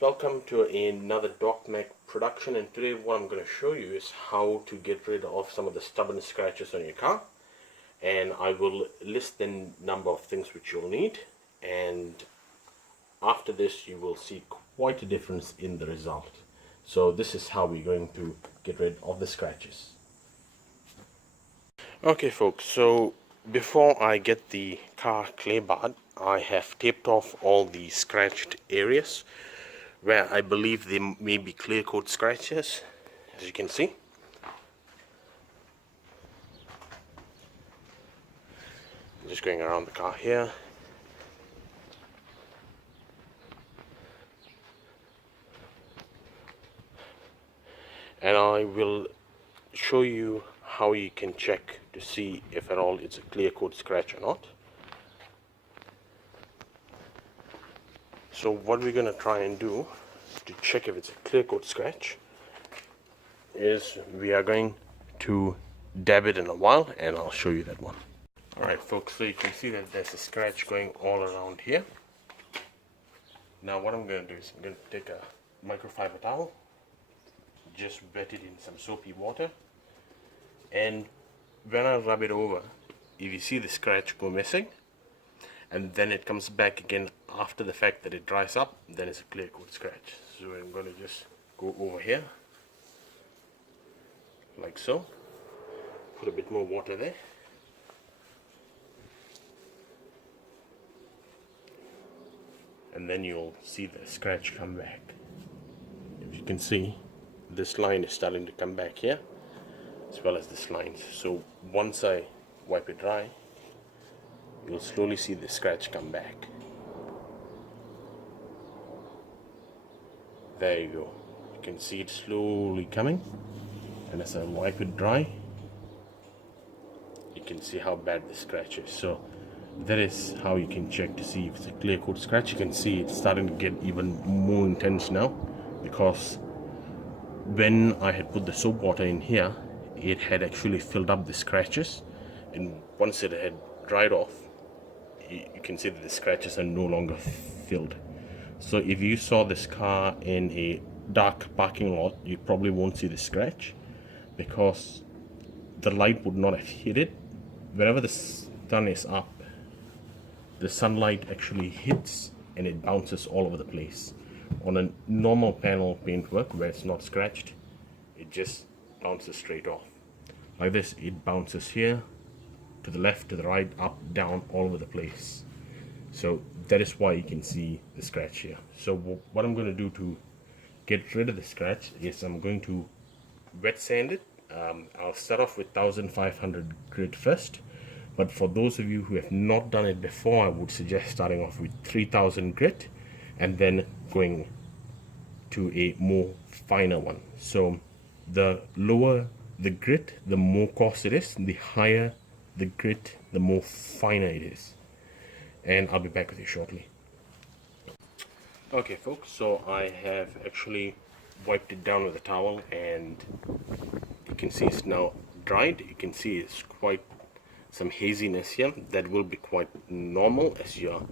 Welcome to another DocMac production, and today what I'm going to show you is how to get rid of some of the stubborn scratches on your car. And I will list the number of things which you'll need, and after this you will see quite a difference in the result. So this is how we're going to get rid of the scratches. Okay folks, so before I get the car clay barred, I have taped off all the scratched areas where I believe there may be clear coat scratches, as you can see. I'm just going around the car here. And I will show you how you can check to see if at all it's a clear coat scratch or not. So what we're going to try and do to check if it's a clear coat scratch is we are going to dab it in a while, and I'll show you that one. Alright folks, so you can see that there's a scratch going all around here. Now what I'm going to do is I'm going to take a microfiber towel, just wet it in some soapy water, and when I rub it over, if you see the scratch go missing and then it comes back again after the fact that it dries up, then it's a clear coat scratch. So I'm going to just go over here like so, put a bit more water there, and then you'll see the scratch come back. If you can see, this line is starting to come back here, as well as this line. So once I wipe it dry, you'll slowly see the scratch come back. There you go. You can see it slowly coming, and as I wipe it dry, you can see how bad the scratch is. So that is how you can check to see if it's a clear coat scratch. You can see it's starting to get even more intense now, because when I had put the soap water in here, it had actually filled up the scratches, and once it had dried off, you can see that the scratches are no longer filled. So if you saw this car in a dark parking lot, you probably won't see the scratch, because the light would not have hit it. Whenever the sun is up, the sunlight actually hits and it bounces all over the place. On a normal panel paintwork where it's not scratched, it just bounces straight off. Like this, it bounces here, to the left, to the right, up, down, all over the place. So that is why you can see the scratch here. So what I'm going to do to get rid of the scratch is I'm going to wet sand it. I'll start off with 1500 grit first, but for those of you who have not done it before, I would suggest starting off with 3000 grit and then going to a more finer one. So the lower the grit, the more coarse it is, the higher the grit, the more finer it is. And I'll be back with you shortly. Okay folks, so I have actually wiped it down with a towel, and you can see it's now dried. You can see it's quite some haziness here. That will be quite normal as you're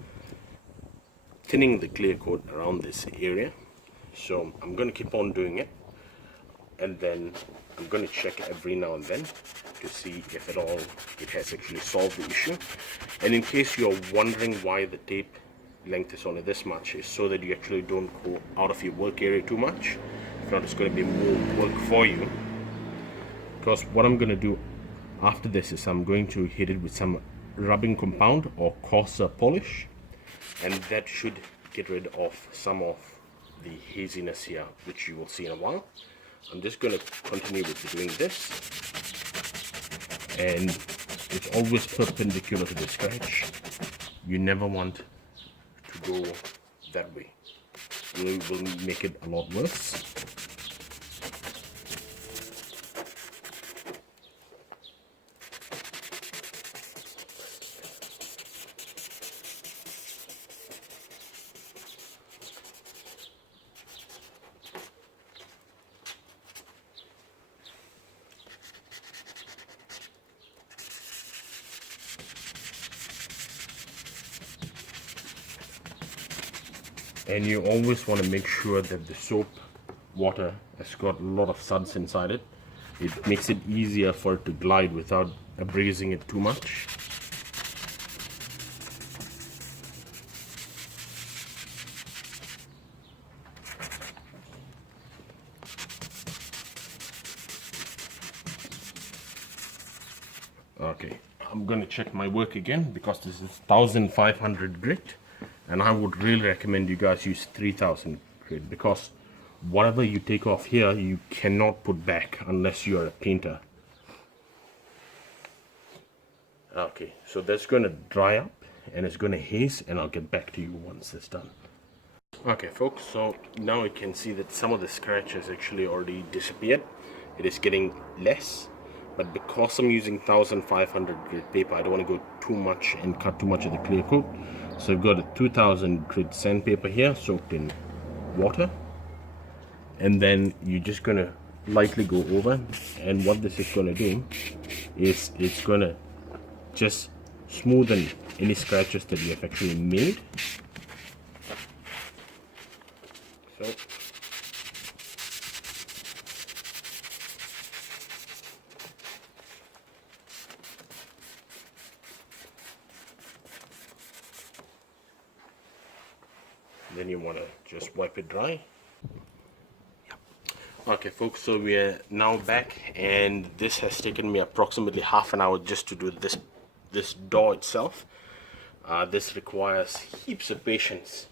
thinning the clear coat around this area. So I'm going to keep on doing it, and then I'm going to check every now and then to see if at all it has actually solved the issue. And in case you're wondering why the tape length is only this much, is so that you actually don't go out of your work area too much. If not, it's going to be more work for you. Because what I'm going to do after this is I'm going to hit it with some rubbing compound or coarser polish, and that should get rid of some of the haziness here, which you will see in a while. I'm just going to continue with doing this, and it's always perpendicular to the scratch. You never want to go that way. It will make it a lot worse. And you always want to make sure that the soap water has got a lot of suds inside it. It makes it easier for it to glide without abrasing it too much. Okay, I'm going to check my work again because this is 1500 grit, and I would really recommend you guys use 3000 grit, because whatever you take off here you cannot put back unless you're a painter. Okay, so that's going to dry up and it's going to haze, and I'll get back to you once it's done. Okay folks, so now you can see that some of the scratch has actually already disappeared. It is getting less, but because I'm using 1500 grit paper, I don't want to go too much and cut too much of the clear coat. So I've got a 2000 grit sandpaper here soaked in water, and then you're just going to lightly go over, and what this is going to do is it's going to just smoothen any scratches that you have actually made. So then you want to just wipe it dry. Okay folks, so we are now back, and this has taken me approximately half an hour just to do this door itself. This requires heaps of patience,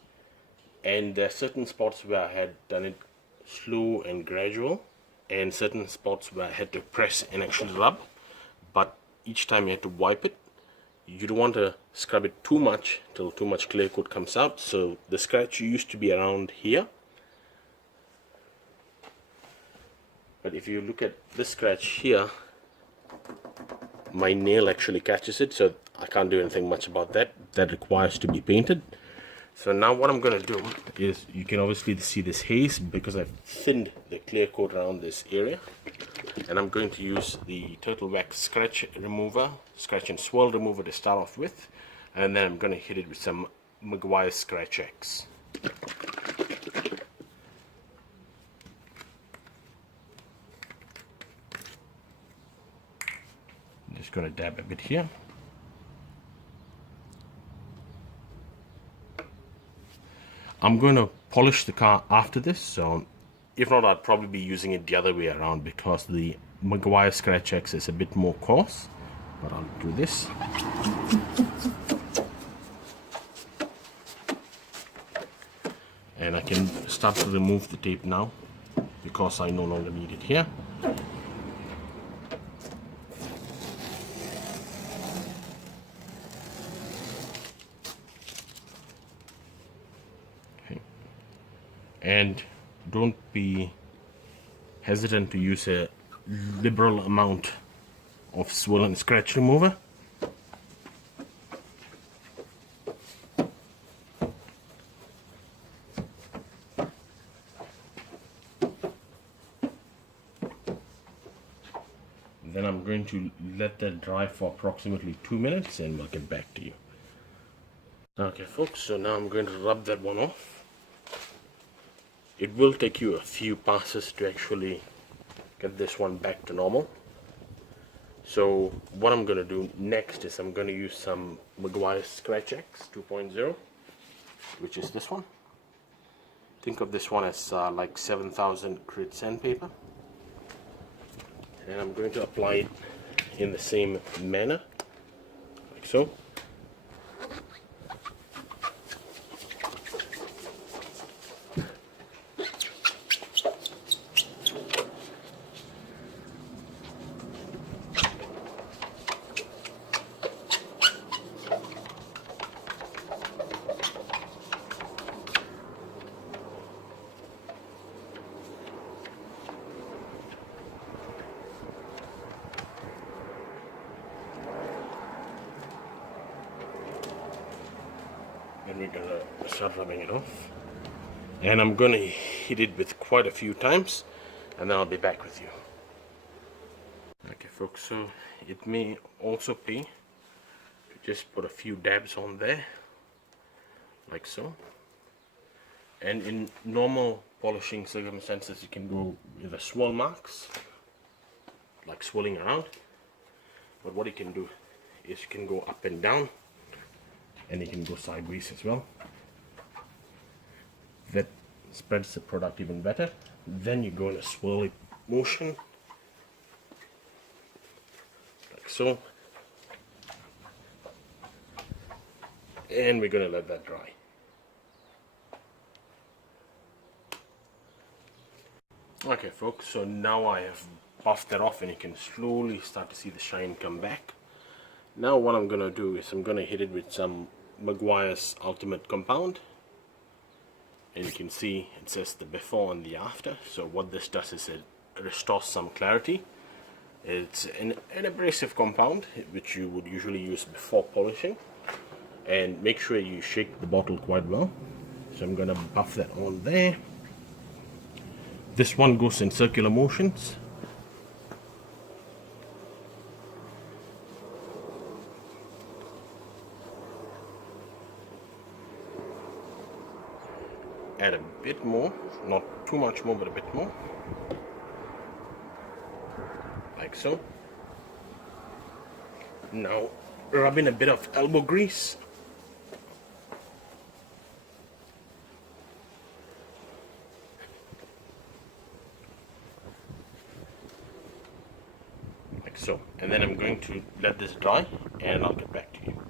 and there are certain spots where I had done it slow and gradual, and certain spots where I had to press and actually rub, but each time you had to wipe it. You don't want to scrub it too much till too much clear coat comes out. So the scratch used to be around here, but if you look at this scratch here, my nail actually catches it, so I can't do anything much about that. That requires to be painted. So now what I'm going to do is, you can obviously see this haze because I've thinned the clear coat around this area, and I'm going to use the Turtle Wax scratch and swirl remover to start off with, and then I'm going to hit it with some Meguiar's Scratch X. I'm just going to dab a bit here. I'm going to polish the car after this, so if not, I'd probably be using it the other way around because the Meguiar's Scratch X is a bit more coarse, but I'll do this. And I can start to remove the tape now because I no longer need it here. And don't be hesitant to use a liberal amount of swirl and scratch remover. Then I'm going to let that dry for approximately 2 minutes, and we'll get back to you. Okay folks, so now I'm going to rub that one off. It will take you a few passes to actually get this one back to normal. So what I'm going to do next is I'm going to use some Meguiar's Scratch X 2.0, which is this one. Think of this one as like 7000 grit sandpaper, and I'm going to apply it in the same manner, like so. And we're gonna start rubbing it off, and I'm gonna hit it with quite a few times, and then I'll be back with you. Okay folks, so it may also pay to just put a few dabs on there, like so, And in normal polishing circumstances, you can go with the swirl marks, like swirling around. But what you can do is you can go up and down, and you can go sideways as well. That spreads the product even better. Then you go in a swirly motion, like so. And we're going to let that dry. Okay folks, so now I have buffed that off and you can slowly start to see the shine come back. Now what I'm going to do is I'm going to hit it with some Maguire's Ultimate Compound. And you can see it says the before and the after. So what this does is it restores some clarity. It's an abrasive compound which you would usually use before polishing. And make sure you shake the bottle quite well. So I'm going to buff that on there. This one goes in circular motions. Add a bit more, not too much more, but a bit more. Like so. Now rub in a bit of elbow grease. Like so. And then I'm going to let this dry and I'll get back to you.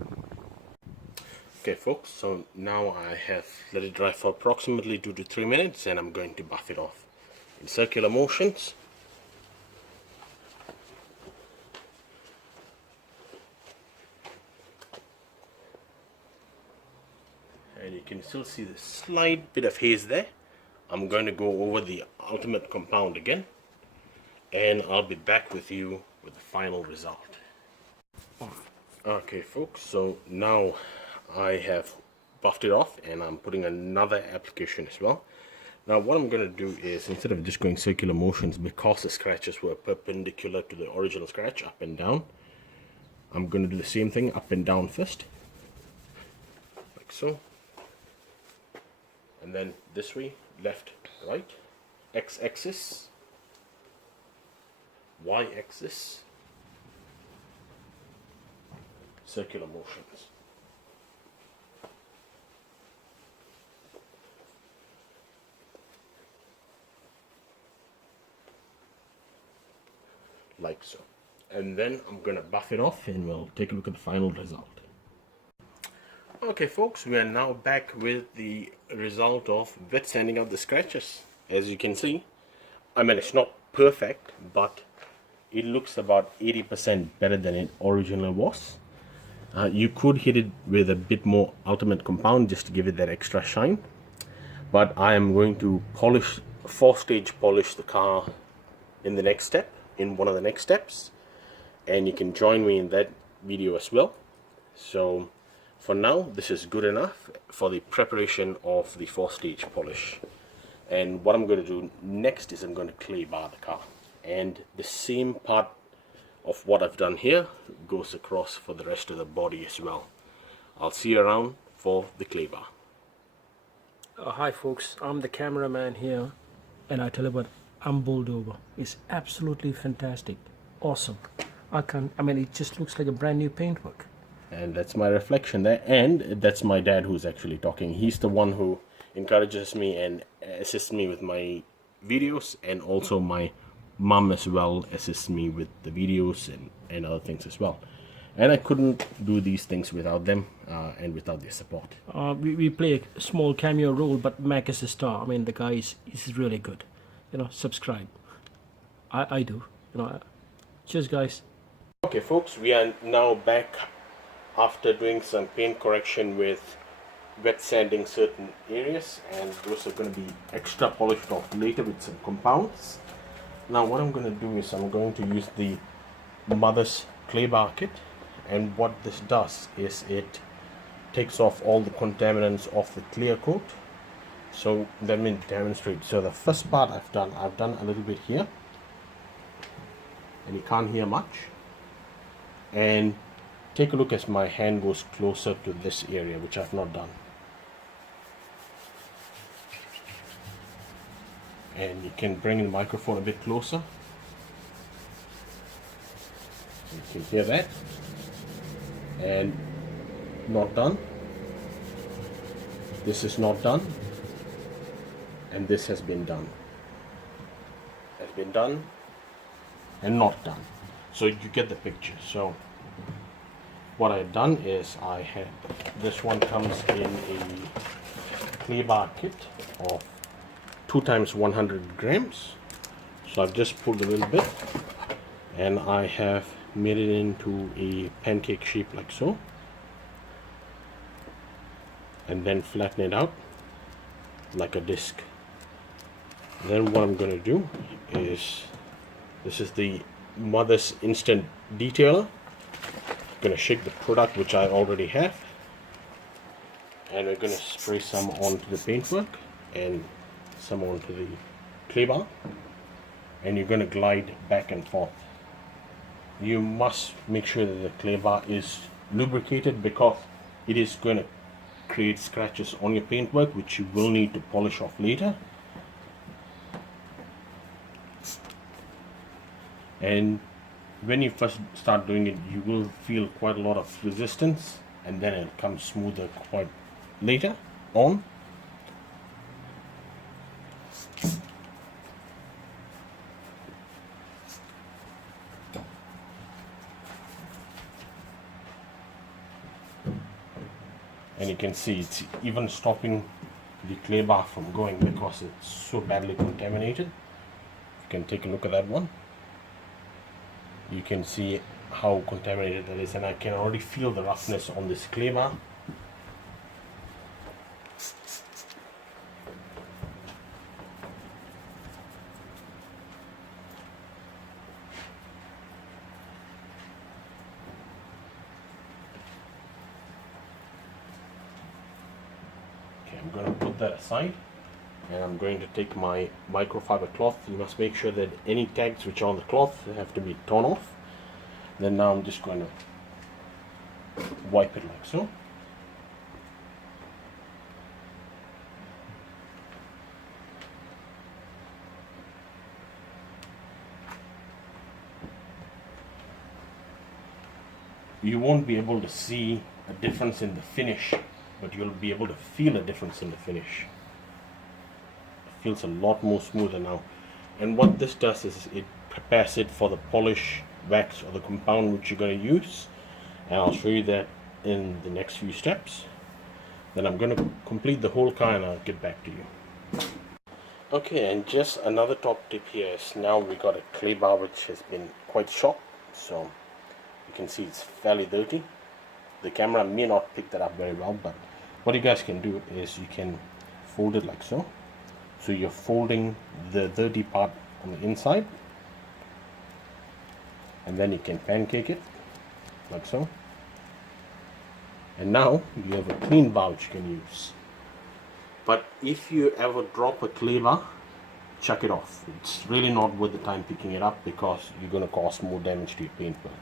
Okay folks, so now I have let it dry for approximately 2 to 3 minutes and I'm going to buff it off in circular motions. And you can still see the slight bit of haze there. I'm going to go over the Ultimate Compound again and I'll be back with you with the final result. Okay folks, so now I have buffed it off and I'm putting another application as well. Now what I'm going to do is, instead of just going circular motions, because the scratches were perpendicular to the original scratch, up and down, I'm going to do the same thing, up and down first, like so, and then this way, left, right, x-axis, y-axis, circular motions. Like so. And then I'm going to buff it off and we'll take a look at the final result. Okay folks, we are now back with the result of wet sanding out the scratches. As you can see, I mean, it's not perfect, but it looks about 80% better than it originally was. You could hit it with a bit more Ultimate Compound just to give it that extra shine, but I am going to polish, 4-stage polish the car in the next step, in one of the next steps, and you can join me in that video as well. So for now, this is good enough for the preparation of the 4-stage polish. And what I'm going to do next is I'm going to clay bar the car, and the same part of what I've done here goes across for the rest of the body as well. I'll see you around for the clay bar. Hi folks, I'm the cameraman here, and I tell you what, I'm bowled over. It's absolutely fantastic, awesome. I mean, it just looks like a brand new paintwork. And that's my reflection there, and that's my dad who's actually talking. He's the one who encourages me and assists me with my videos, and also my mom as well assists me with the videos and other things as well. And I couldn't do these things without them and without their support. We play a small cameo role, but Mac is a star. I mean, the guy is really good. You know, subscribe. I do. You know, cheers guys. Okay folks, we are now back after doing some paint correction with wet sanding certain areas, and those are going to be extra polished off later with some compounds. Now what I'm going to do is I'm going to use the Mother's Clay Bar kit, and what this does is it takes off all the contaminants off the clear coat. So let me demonstrate. So the first part I've done a little bit here, and you can't hear much. And take a look as my hand goes closer to this area, which I've not done. and you can bring the microphone a bit closer. You can hear that. And not done. This is not done. And this has been done. Has been done and not done. So you get the picture. So what I've done is I had this one comes in a Claybar kit of 2 times 100 grams. So I've just pulled a little bit and I have made it into a pancake shape like so, and then flatten it out like a disc. Then what I'm going to do is, this is the Mother's Instant Detailer. I'm going to shake the product which I already have, and we're going to spray some onto the paintwork and some onto the clay bar, and you're going to glide back and forth. You must make sure that the clay bar is lubricated, because it is going to create scratches on your paintwork which you will need to polish off later. And when you first start doing it, you will feel quite a lot of resistance, and then it comes smoother quite later on. And you can see it's even stopping the clay bar from going because it's so badly contaminated. You can take a look at that one. You can see how contaminated that is, and I can already feel the roughness on this clay bar. Okay, I'm going to put that aside, and I'm going to take my microfiber cloth. You must make sure that any tags which are on the cloth have to be torn off. Then now I'm just going to wipe it like so. You won't be able to see a difference in the finish, but you'll be able to feel a difference in the finish. Feels a lot more smoother now, and what this does is it prepares it for the polish, wax, or the compound which you're going to use, and I'll show you that in the next few steps. Then I'm going to complete the whole car and I'll get back to you. Okay, and just another top tip here is, now we got a clay bar which has been quite shot, so you can see it's fairly dirty. The camera may not pick that up very well, but what you guys can do is you can fold it like so. So you're folding the dirty part on the inside, and then you can pancake it like so. And now you have a clean bar which you can use. But if you ever drop a clay bar, chuck it off. It's really not worth the time picking it up, because you're going to cause more damage to your paintwork.